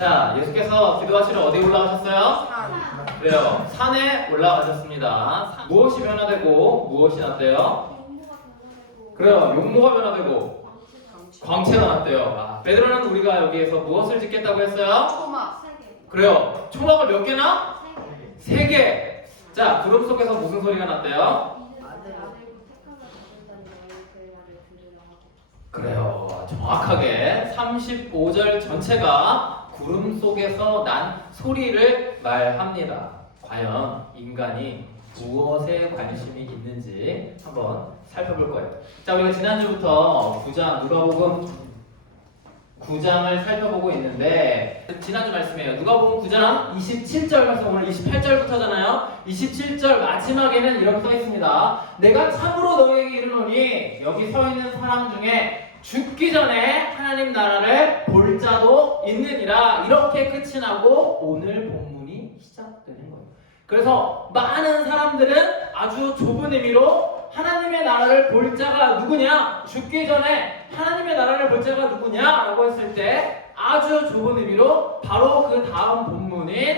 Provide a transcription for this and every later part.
자, 예수께서 기도하시러 어디 올라가셨어요? 그래요. 산에 올라가셨습니다. 무엇이 변화되고 무엇이 났대요? 그래요. 용모가 변화되고 광채가 났대요. 베드로는 우리가 여기에서 무엇을 짓겠다고 했어요? 초막. 그래요. 초막을 몇 개나? 3개. 자, 구름 속에서 무슨 소리가 났대요? 그래요. 정확하게 35절 전체가 구름 속에서 난 소리를 말합니다. 과연 인간이 무엇에 관심이 있는지 한번 살펴볼 거예요. 자, 우리가 지난주부터 9장 누가복음 9장을 살펴보고 있는데 지난주 말씀이에요. 누가복음 9장 27절 말씀, 오늘 28절부터잖아요. 27절 마지막에는 이렇게 써 있습니다. 내가 참으로 너희에게 이르노니 여기 서 있는 사람 중에 죽기 전에 하나님 나라를 볼 자도 있느니라. 이렇게 끝이 나고 오늘 본문이 시작되는 거예요. 그래서 많은 사람들은 아주 좁은 의미로 하나님의 나라를 볼 자가 누구냐? 죽기 전에 하나님의 나라를 볼 자가 누구냐? 라고 했을 때 아주 좁은 의미로 바로 그 다음 본문인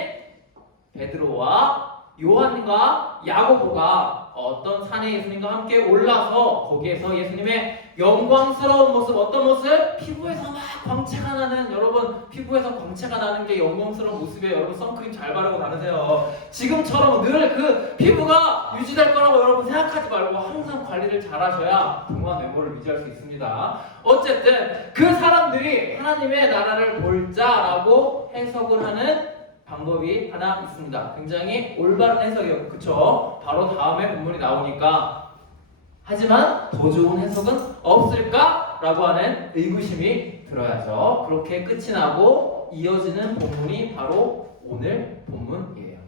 베드로와 요한과 야고보가 어떤 산에 예수님과 함께 올라서 거기에서 예수님의 영광스러운 모습, 어떤 모습? 피부에서 막 광채가 나는, 여러분 피부에서 광채가 나는 게 영광스러운 모습이에요. 여러분 선크림 잘 바르고 다니세요. 지금처럼 늘 그 피부가 유지될 거라고 여러분 생각하지 말고 항상 관리를 잘 하셔야 동안 외모를 유지할 수 있습니다. 어쨌든 그 사람들이 하나님의 나라를 볼 자라고 해석을 하는 방법이 하나 있습니다. 굉장히 올바른 해석이에요. 그쵸? 바로 다음에 본문이 나오니까. 하지만 더 좋은 해석은 없을까? 라고 하는 의구심이 들어야죠. 그렇게 끝이 나고 이어지는 본문이 바로 오늘 본문이에요.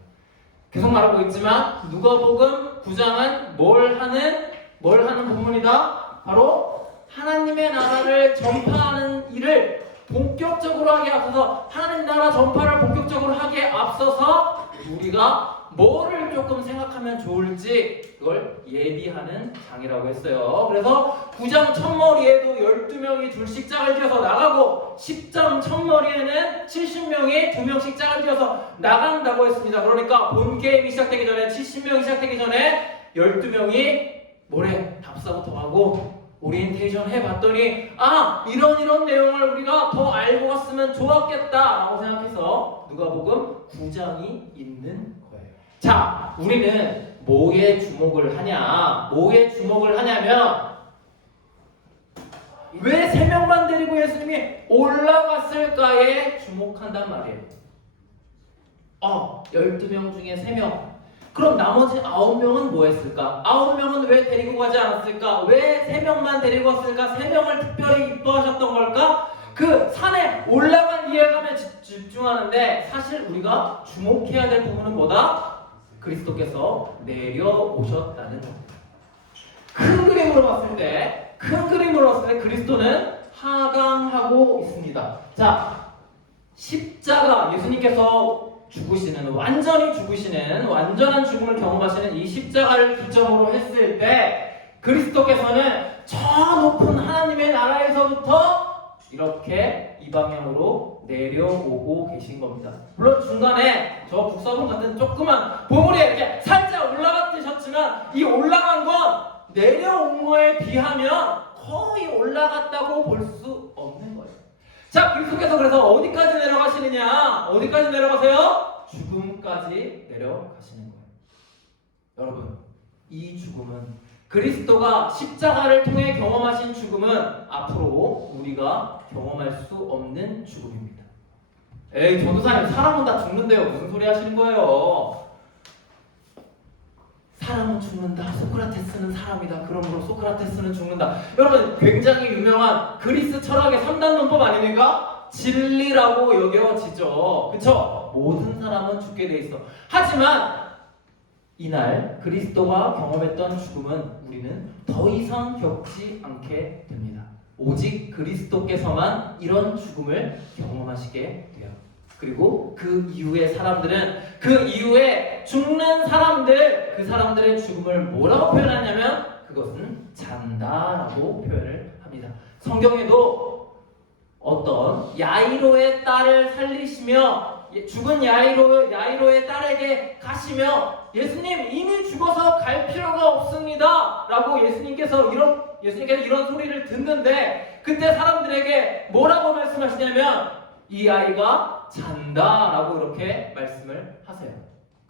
계속 말하고 있지만 누가복음 9장은 뭘 하는 본문이다? 바로 하나님의 나라를 전파하는 일을 본격적으로 하기에 앞서서, 하나님 나라 전파를 본격적으로 하기에 앞서서 우리가 뭐를 조금 생각하면 좋을지 그걸 예비하는 장이라고 했어요. 그래서 9장 첫머리에도 12명이 둘씩 짝을 지어서 나가고 10장 첫머리에는 70명이 2명씩 짝을 지어서 나간다고 했습니다. 그러니까 본 게임이 시작되기 전에, 70명이 시작되기 전에 12명이 모래 답사부터 하고 오리엔테이션 해봤더니 이런 내용을 우리가 더 알고 갔으면 좋았겠다 라고 생각해서 누가복음 9장이 있는 거예요. 자, 우리는 뭐에 주목을 하냐? 뭐에 주목을 하냐면 왜 3명만 데리고 예수님이 올라갔을까에 주목한단 말이에요. 12명 중에 3명. 그럼 나머지 9명은 뭐 했을까? 9명은 왜 데리고 가지 않았을까? 왜 3명만 데리고 왔을까? 3명을 특별히 이뻐하셨던 걸까? 그 산에 올라간 이해감에 집중하는데 사실 우리가 주목해야 될 부분은 뭐다? 그리스도께서 내려오셨다는 겁니다. 큰 그림으로 봤을 때 그리스도는 하강하고 있습니다. 자, 십자가, 예수님께서 죽으시는, 완전히 죽으시는, 완전한 죽음을 경험하시는 이 십자가를 기점으로 했을 때 그리스도께서는 저 높은 하나님의 나라에서부터 이렇게 이 방향으로 내려오고 계신 겁니다. 물론 중간에 저 북서동 같은 조그만 보물에 이렇게 살짝 올라갔으셨지만 이 올라간 건 내려온 거에 비하면 거의 올라갔다고 볼 수 없는 거예요. 자, 그리스도께서 그래서 어디까지 내려가시느냐? 어디까지 내려가세요? 죽음까지 내려가시는 거예요. 여러분, 이 죽음은, 그리스도가 십자가를 통해 경험하신 죽음은 앞으로 우리가 경험할 수 없는 죽음입니다. 에이, 전도사님, 사람은 다 죽는데요. 무슨 소리 하시는 거예요? 사람은 죽는다. 소크라테스는 사람이다. 그러므로 소크라테스는 죽는다. 여러분, 굉장히 유명한 그리스 철학의 3단 논법 아닙니까? 진리라고 여겨지죠. 그쵸? 모든 사람은 죽게 돼 있어. 하지만 이날 그리스도가 경험했던 죽음은 우리는 더 이상 겪지 않게 됩니다. 오직 그리스도께서만 이런 죽음을 경험하시게 돼요. 그리고 그 이후의 사람들은, 그 이후에 죽는 사람들, 그 사람들의 죽음을 뭐라고 표현하냐면 그것은 잔다라고 표현을 합니다. 성경에도 어떤 야이로의 딸을 살리시며 죽은 야이로의 딸에게 가시며 예수님 이미 죽어서 갈 필요가 없습니다 라고 예수님께서 이런 소리를 듣는데 그때 사람들에게 뭐라고 말씀하시냐면 이 아이가 잔다 라고 이렇게 말씀을 하세요.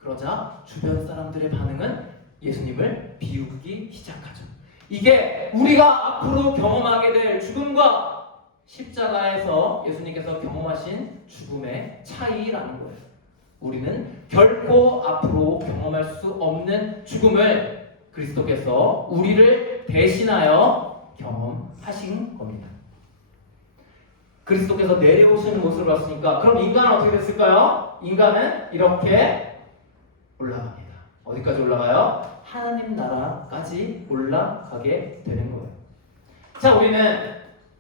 그러자 주변 사람들의 반응은 예수님을 비웃기 시작하죠. 이게 우리가 앞으로 경험하게 될 죽음과 십자가에서 예수님께서 경험하신 죽음의 차이라는 거예요. 우리는 결코 앞으로 경험할 수 없는 죽음을 그리스도께서 우리를 대신하여 경험하신 겁니다. 그리스도께서 내려오시는 모습을 봤으니까 그럼 인간은 어떻게 됐을까요? 인간은 이렇게 올라갑니다. 어디까지 올라가요? 하나님 나라까지 올라가게 되는 거예요. 자, 우리는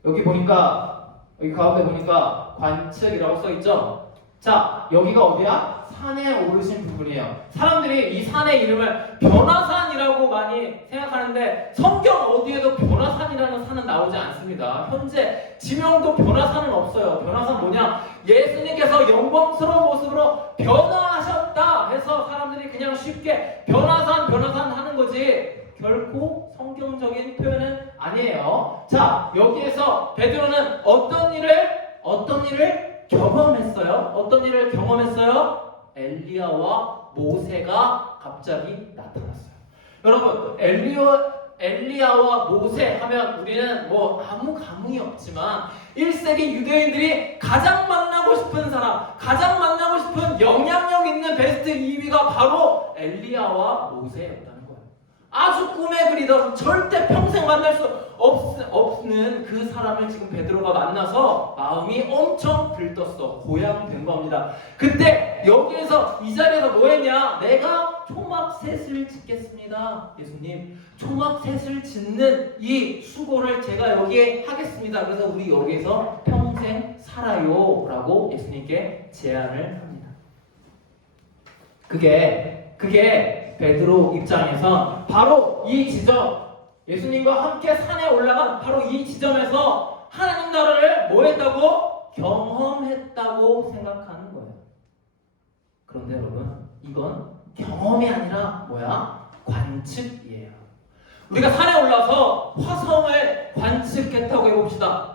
여기 가운데 보니까 관측이라고 써있죠? 자, 여기가 어디야? 산에 오르신 부분이에요. 사람들이 이 산의 이름을 변화산이라고 많이 생각하는데 성경 어디에도 변화산이라는 산은 나오지 않습니다. 현재 지명도 변화산은 없어요. 변화산 뭐냐? 예수님께서 영광스러운 모습으로 변화하셨다 해서 사람들이 그냥 쉽게 변화산 하는 거지 결코 성경적인 표현은 아니에요. 자, 여기에서 베드로는 어떤 일을 경험했어요? 어떤 일을 경험했어요? 엘리야와 모세가 갑자기 나타났어요. 여러분, 엘리야와 모세 하면 우리는 아무 감흥이 없지만 1세기 유대인들이 가장 만나고 싶은 사람, 가장 만나고 싶은 영향력 있는 베스트 2위가 바로 엘리야와 모세였다는 거예요. 아주 꿈에 그리던 절대 평생 만날 수 없는 그 사람을 지금 베드로가 만나서 마음이 엄청 들떴어. 고향된 겁니다. 그때 여기에서 이 자리에서 뭐 했냐? 내가 초막셋을 짓겠습니다. 예수님, 초막셋을 짓는 이 수고를 제가 여기에 하겠습니다. 그래서 우리 여기에서 평생 살아요 라고 예수님께 제안을 합니다. 그게 베드로 입장에선 바로 이 지점, 예수님과 함께 산에 올라간 바로 이 지점에서 하나님 나라를 뭐 했다고? 경험했다고 생각하는 거예요. 그런데 여러분, 이건 경험이 아니라 뭐야? 관측이에요. 우리가 산에 올라서 화성을 관측했다고 해봅시다.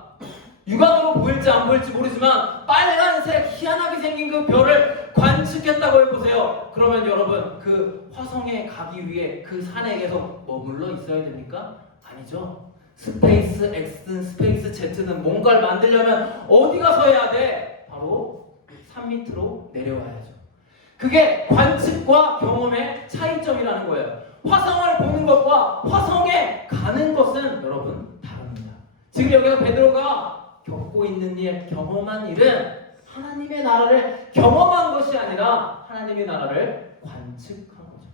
육안으로 보일지 안 보일지 모르지만 빨간색 희한하게 생긴 그 별을 관측했다고 해보세요. 그러면 여러분, 그 화성에 가기 위해 그 산에 계속 머물러 있어야 됩니까? 아니죠. 스페이스 X든 스페이스 Z든 뭔가를 만들려면 어디 가서 해야 돼? 바로 산 밑으로 내려와야죠. 그게 관측과 경험의 차이점이라는 거예요. 화성을 보는 것과 화성에 가는 것은 여러분 다릅니다. 지금 여기서 베드로가 겪고 있는 일, 경험한 일은 하나님의 나라를 경험한 것이 아니라 하나님의 나라를 관측한 거죠.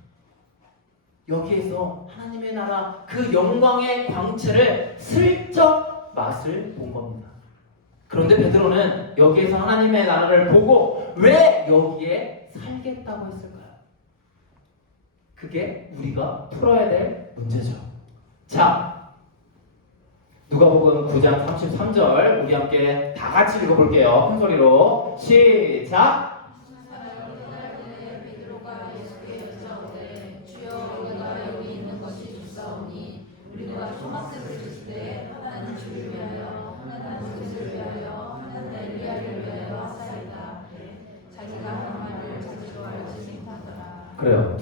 여기에서 하나님의 나라 그 영광의 광채를 슬쩍 맛을 본 겁니다. 그런데 베드로는 여기에서 하나님의 나라를 보고 왜 여기에 살겠다고 했을까요? 그게 우리가 풀어야 될 문제죠. 자, 누가복음 9장 33절 우리 함께 다 같이 읽어볼게요. 큰 소리로 시작. 그래요.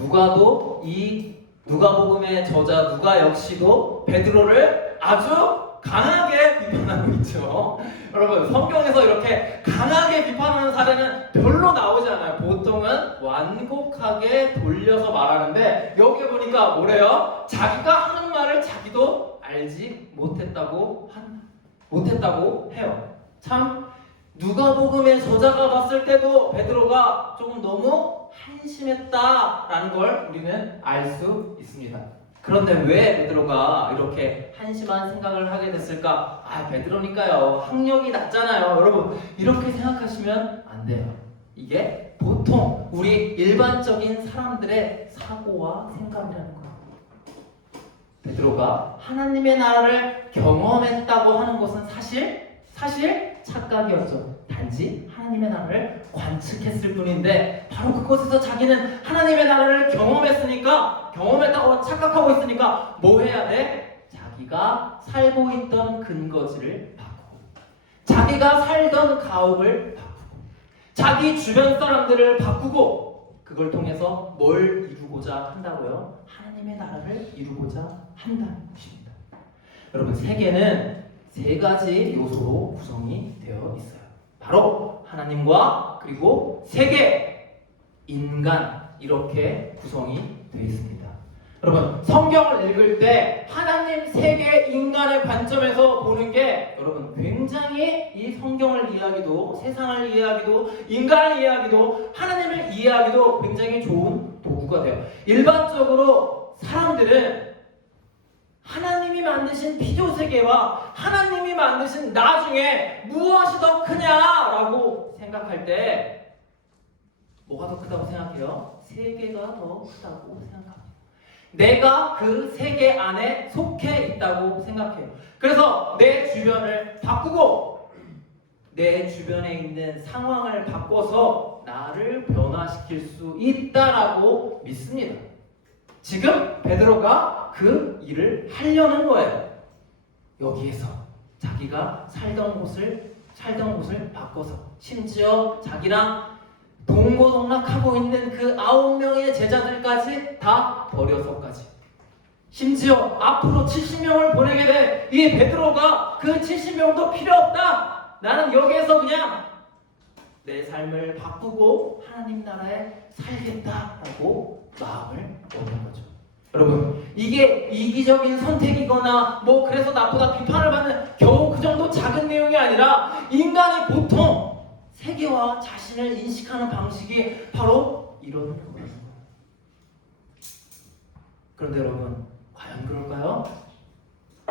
누가복음의 저자 누가 역시도 베드로를 아주 강하게 비판하고 있죠. 여러분, 성경에서 이렇게 강하게 비판하는 사례는 별로 나오지 않아요. 보통은 완곡하게 돌려서 말하는데 여기에 보니까 뭐래요? 자기가 하는 말을 자기도 알지 못했다고 해요. 참 누가복음의 저자가 봤을 때도 베드로가 조금 너무 한심했다라는 걸 우리는 알 수 있습니다. 그런데 왜 베드로가 이렇게 한심한 생각을 하게 됐을까? 베드로니까요. 학력이 낮잖아요. 여러분, 이렇게 생각하시면 안 돼요. 이게 보통 우리 일반적인 사람들의 사고와 생각이라는 거예요. 베드로가 하나님의 나라를 경험했다고 하는 것은 사실 착각이었죠. 단지 하나님의 나라를 관측했을 뿐인데 바로 그곳에서 자기는 하나님의 나라를 경험했으니까 경험했다고 착각하고 있으니까 뭐 해야 돼? 자기가 살고 있던 근거지를 바꾸고 자기가 살던 가옥을 바꾸고 자기 주변 사람들을 바꾸고 그걸 통해서 뭘 이루고자 한다고요? 하나님의 나라를 이루고자 한다는 것입니다. 여러분 세계는 세 가지 요소로 구성이 되어 있어요. 바로 하나님과 그리고 세계, 인간 이렇게 구성이 되어 있습니다. 여러분 성경을 읽을 때 하나님, 세계, 인간의 관점에서 보는 게 여러분 굉장히 이 성경을 이해하기도 세상을 이해하기도 인간을 이해하기도 하나님을 이해하기도 굉장히 좋은 도구가 돼요. 일반적으로 사람들은 하나님이 만드신 피조세계와 하나님이 만드신 나 중에 무엇이 더 크냐라고 생각할 때 뭐가 더 크다고 생각해요? 세계가 더 크다고 생각합니다. 내가 그 세계 안에 속해 있다고 생각해요. 그래서 내 주변을 바꾸고 내 주변에 있는 상황을 바꿔서 나를 변화시킬 수 있다라고 믿습니다. 지금 베드로가 그 일을 하려는 거예요. 여기에서 자기가 살던 곳을 바꿔서 심지어 자기랑 동고동락하고 있는 그 9명의 제자들까지 다 버려서까지 심지어 앞으로 70명을 보내게 될 이 베드로가 그 70명도 필요 없다. 나는 여기에서 그냥 내 삶을 바꾸고 하나님 나라에 살겠다라고 마음을 먹는 거죠. 여러분 이게 이기적인 선택이거나 뭐 그래서 나보다 비판을 받는 겨우 그 정도 작은 내용이 아니라 인간이 보통 세계와 자신을 인식하는 방식이 바로 이런 거예요. 그런데 여러분 과연 그럴까요?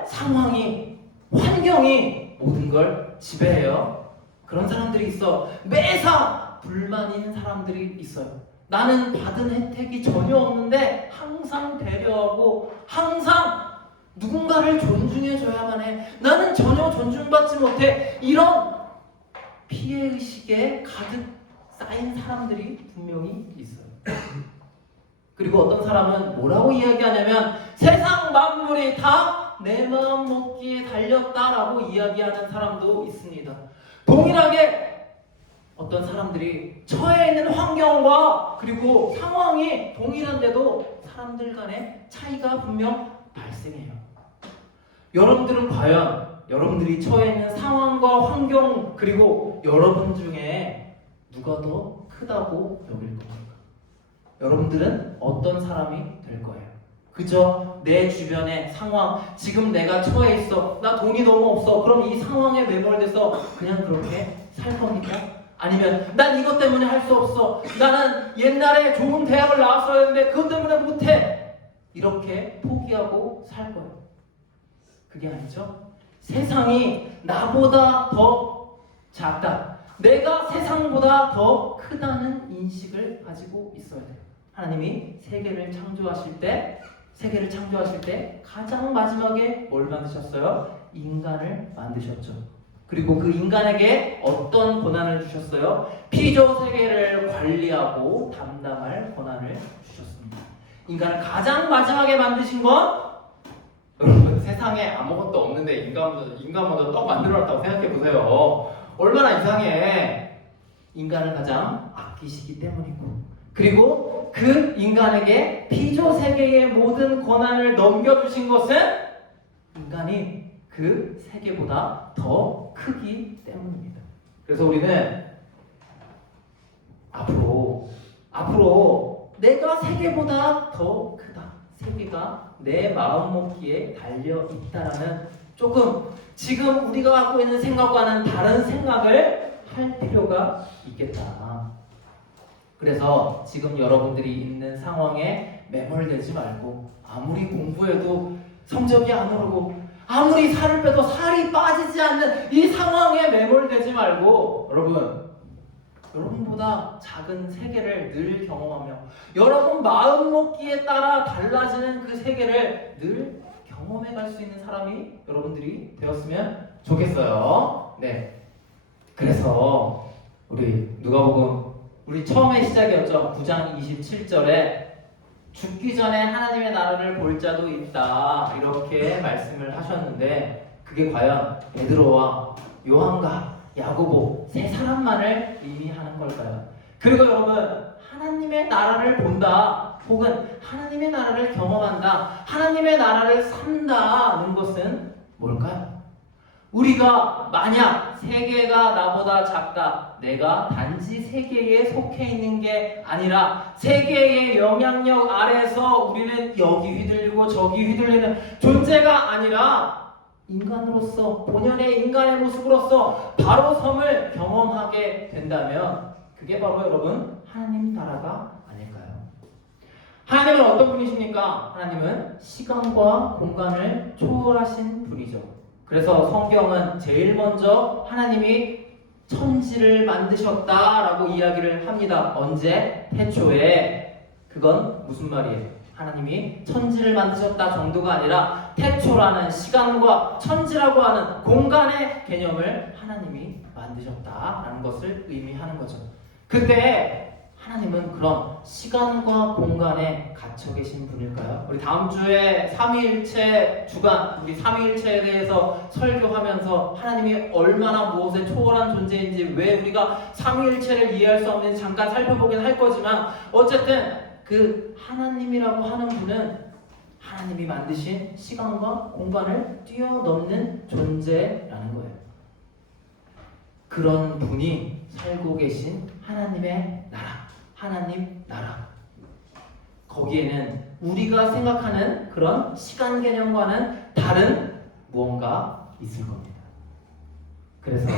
상황이, 환경이 모든 걸 지배해요. 그런 사람들이 있어. 매사 불만인 사람들이 있어요. 나는 받은 혜택이 전혀 없는데 항상 배려하고 항상 누군가를 존중해줘야만 해. 나는 전혀 존중받지 못해. 이런 피해의식에 가득 쌓인 사람들이 분명히 있어요. 그리고 어떤 사람은 뭐라고 이야기하냐면 세상 만물이 다 내 마음 먹기에 달렸다라고 이야기하는 사람도 있습니다. 동일하게 어떤 사람들이 처해 있는 환경과 그리고 상황이 동일한데도 사람들 간의 차이가 분명 발생해요. 여러분들은 과연 여러분들이 처해 있는 상황과 환경 그리고 여러분 중에 누가 더 크다고 여길 겁니까? 여러분들은 어떤 사람이 될 거예요? 그저 내 주변의 상황, 지금 내가 처해 있어, 나 돈이 너무 없어, 그럼 이 상황에 매몰돼서 그냥 그렇게 살 겁니까? 아니면 난 이것 때문에 할 수 없어, 나는 옛날에 좋은 대학을 나왔어야 했는데 그것 때문에 못해, 이렇게 포기하고 살 거예요. 그게 아니죠. 세상이 나보다 더 작다, 내가 세상보다 더 크다는 인식을 가지고 있어야 돼요. 하나님이 세계를 창조하실 때 가장 마지막에 뭘 만드셨어요? 인간을 만드셨죠. 그리고 그 인간에게 어떤 권한을 주셨어요? 피조 세계를 관리하고 담당할 권한을 주셨습니다. 인간을 가장 마지막에 만드신 건 여러분 세상에 아무것도 없는데 인간 먼저 떡 만들어놨다고 생각해보세요. 얼마나 이상해. 인간을 가장 아끼시기 때문이고 그리고 그 인간에게 피조 세계의 모든 권한을 넘겨주신 것은 인간이 그 세계보다 더 크기 때문입니다. 그래서 우리는 앞으로 내가 세계보다 더 크다, 세계가 내 마음 먹기에 달려 있다라는 조금 지금 우리가 갖고 있는 생각과는 다른 생각을 할 필요가 있겠다. 그래서 지금 여러분들이 있는 상황에 매몰되지 말고 아무리 공부해도 성적이 안 오르고 아무리 살을 빼도 살이 빠지지 않는 이 상황에 매몰되지 말고 여러분보다 작은 세계를 늘 경험하며 여러분 마음 먹기에 따라 달라지는 그 세계를 늘 경험해 갈 수 있는 사람이 여러분들이 되었으면 좋겠어요. 네. 그래서 우리 누가복음 우리 처음에 시작이었죠. 9장 27절에 죽기 전에 하나님의 나라를 볼 자도 있다 이렇게 말씀을 하셨는데 그게 과연 베드로와 요한과 야고보 세 사람만을 의미하는 걸까요? 그리고 여러분 하나님의 나라를 본다 혹은 하나님의 나라를 경험한다 하나님의 나라를 산다는 것은 뭘까요? 우리가 만약 세계가 나보다 작다 내가 단지 세계에 속해 있는 게 아니라 세계의 영향력 아래서 우리는 여기 휘둘리고 저기 휘둘리는 존재가 아니라 인간으로서 본연의 인간의 모습으로서 바로 섬을 경험하게 된다면 그게 바로 여러분 하나님 나라가 아닐까요? 하나님은 어떤 분이십니까? 하나님은 시간과 공간을 초월하신 분이죠. 그래서 성경은 제일 먼저 하나님이 천지를 만드셨다라고 이야기를 합니다. 언제? 태초에. 그건 무슨 말이에요? 하나님이 천지를 만드셨다 정도가 아니라 태초라는 시간과 천지라고 하는 공간의 개념을 하나님이 만드셨다라는 것을 의미하는 거죠. 그때 하나님은 그런 시간과 공간에 갇혀 계신 분일까요? 우리 다음 주에 삼위일체 주간, 우리 삼위일체에 대해서 설교하면서 하나님이 얼마나 무엇에 초월한 존재인지 왜 우리가 삼위일체를 이해할 수 없는지 잠깐 살펴보긴 할 거지만 어쨌든 그 하나님이라고 하는 분은 하나님이 만드신 시간과 공간을 뛰어넘는 존재라는 거예요. 그런 분이 살고 계신 하나님의 나라, 하나님 나라. 거기에는 우리가 생각하는 그런 시간 개념과는 다른 무언가 있을 겁니다. 그래서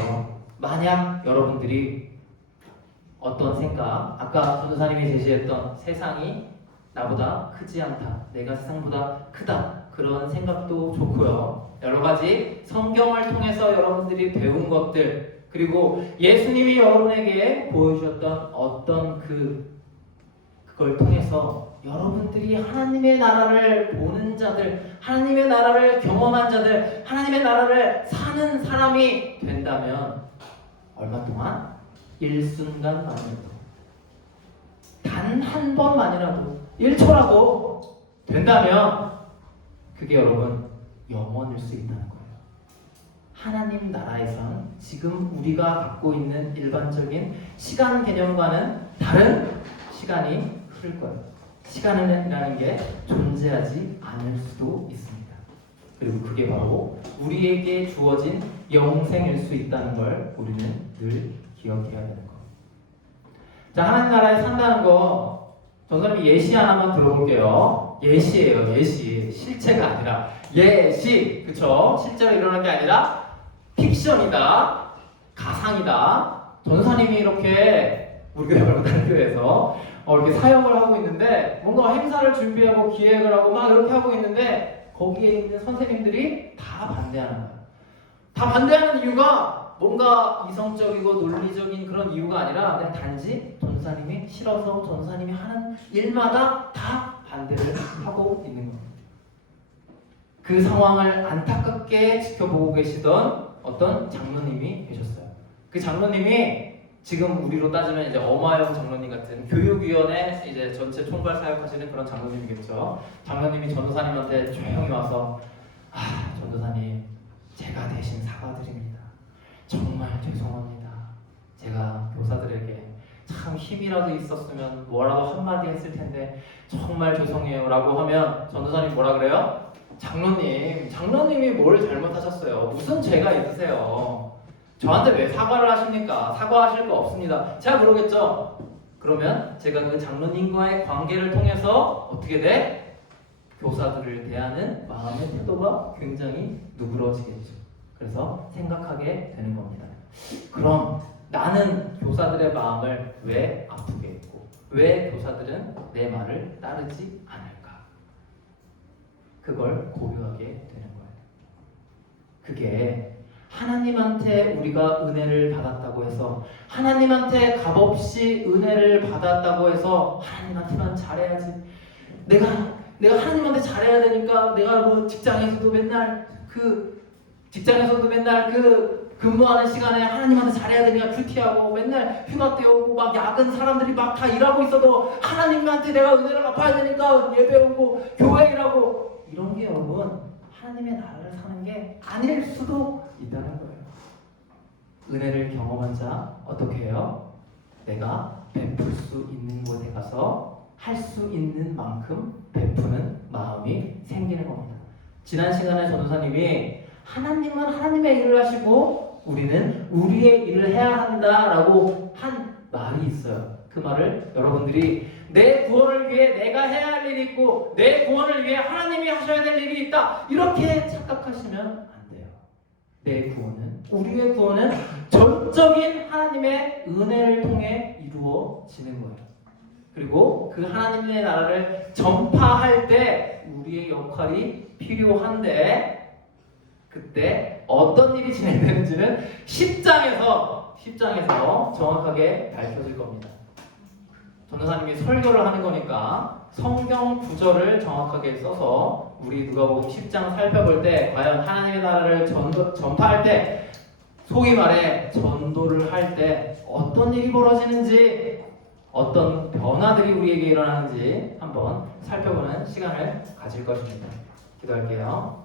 만약 여러분들이 어떤 생각, 아까 전도사님이 제시했던 세상이 나보다 크지 않다, 내가 세상보다 크다 그런 생각도 좋고요. 여러 가지 성경을 통해서 여러분들이 배운 것들 그리고 예수님이 여러분에게 보여주셨던 어떤 그걸 통해서 여러분들이 하나님의 나라를 보는 자들, 하나님의 나라를 경험한 자들, 하나님의 나라를 사는 사람이 된다면 얼마 동안? 일순간만이라도 단 한 번만이라도 1초라도 된다면 그게 여러분 영원일 수 있다는 거예요. 하나님 나라에선 지금 우리가 갖고 있는 일반적인 시간 개념과는 다른 시간이 흐를 거예요. 시간이라는 게 존재하지 않을 수도 있습니다. 그리고 그게 바로 우리에게 주어진 영생일 수 있다는 걸 우리는 늘 기억해야 되는 거. 자, 하나님 나라에 산다는 거 전사님이 예시 하나만 들어볼게요. 예시예요. 예시. 실체가 아니라 예시. 그쵸? 실제로 일어난 게 아니라 픽션이다, 가상이다. 전사님이 이렇게 우리 교회 말고 다른 교회에서 이렇게 사역을 하고 있는데 뭔가 행사를 준비하고 기획을 하고 막 이렇게 하고 있는데 거기에 있는 선생님들이 다 반대하는 거예요. 다 반대하는 이유가 뭔가 이성적이고 논리적인 그런 이유가 아니라 그냥 단지 전사님이 싫어서 전사님이 하는 일마다 다 반대를 하고 있는 겁니다. 그 상황을 안타깝게 지켜보고 계시던 어떤 장로님이 계셨어요. 그 장로님이 지금 우리로 따지면 이제 어마영 장로님 같은 교육위원회 이제 전체 총괄 사역하시는 그런 장로님이겠죠. 장로님이 전도사님한테 조용히 와서 전도사님 제가 대신 사과드립니다. 정말 죄송합니다. 제가 교사들에게 참 힘이라도 있었으면 뭐라도 한마디 했을 텐데 정말 죄송해요 라고 하면 전도사님 뭐라 그래요? 장로님이 뭘 잘못하셨어요? 무슨 죄가 있으세요? 저한테 왜 사과를 하십니까? 사과하실 거 없습니다. 제가 그러겠죠? 그러면 제가 그 장로님과의 관계를 통해서 어떻게 돼? 교사들을 대하는 마음의 태도가 굉장히 누그러지겠죠. 그래서 생각하게 되는 겁니다. 그럼 나는 교사들의 마음을 왜 아프게 했고 왜 교사들은 내 말을 따르지 않을까? 그걸 고려하게 되는 거예요. 그게 하나님한테 우리가 은혜를 받았다고 해서 하나님한테 값없이 은혜를 받았다고 해서 하나님한테만 잘해야지 내가 하나님한테 잘해야 되니까 내가 뭐 직장에서도 맨날 그 근무하는 시간에 하나님한테 잘해야 되니까 큐티하고 맨날 휴가 때 오고 막 야근 사람들이 막 다 일하고 있어도 하나님한테 내가 은혜를 갚아야 되니까 예배 오고 교회 일하고 이런 게 여러분 하나님의 나라를 사는 게 아닐 수도 있다는 거예요. 은혜를 경험한 자 어떻게 해요? 내가 베풀 수 있는 곳에 가서 할 수 있는 만큼 베푸는 마음이 생기는 겁니다. 지난 시간에 전도사님이 하나님은 하나님의 일을 하시고 우리는 우리의 일을 해야 한다라고 한 말이 있어요. 그 말을 여러분들이 내 구원을 위해 내가 해야 할 일이 있고 내 구원을 위해 하나님이 하셔야 될 일이 있다 이렇게 착각하시면 안 돼요. 내 구원은 우리의 구원은 전적인 하나님의 은혜를 통해 이루어지는 거예요. 그리고 그 하나님의 나라를 전파할 때 우리의 역할이 필요한데 그때 어떤 일이 진행되는지는 10장에서 정확하게 밝혀질 겁니다. 전도사님이 설교를 하는 거니까 성경 구절을 정확하게 써서 우리 누가복음 10장 살펴볼 때 과연 하나님의 나라를 전파할 때 소위 말해 전도를 할 때 어떤 일이 벌어지는지 어떤 변화들이 우리에게 일어나는지 한번 살펴보는 시간을 가질 것입니다. 기도할게요.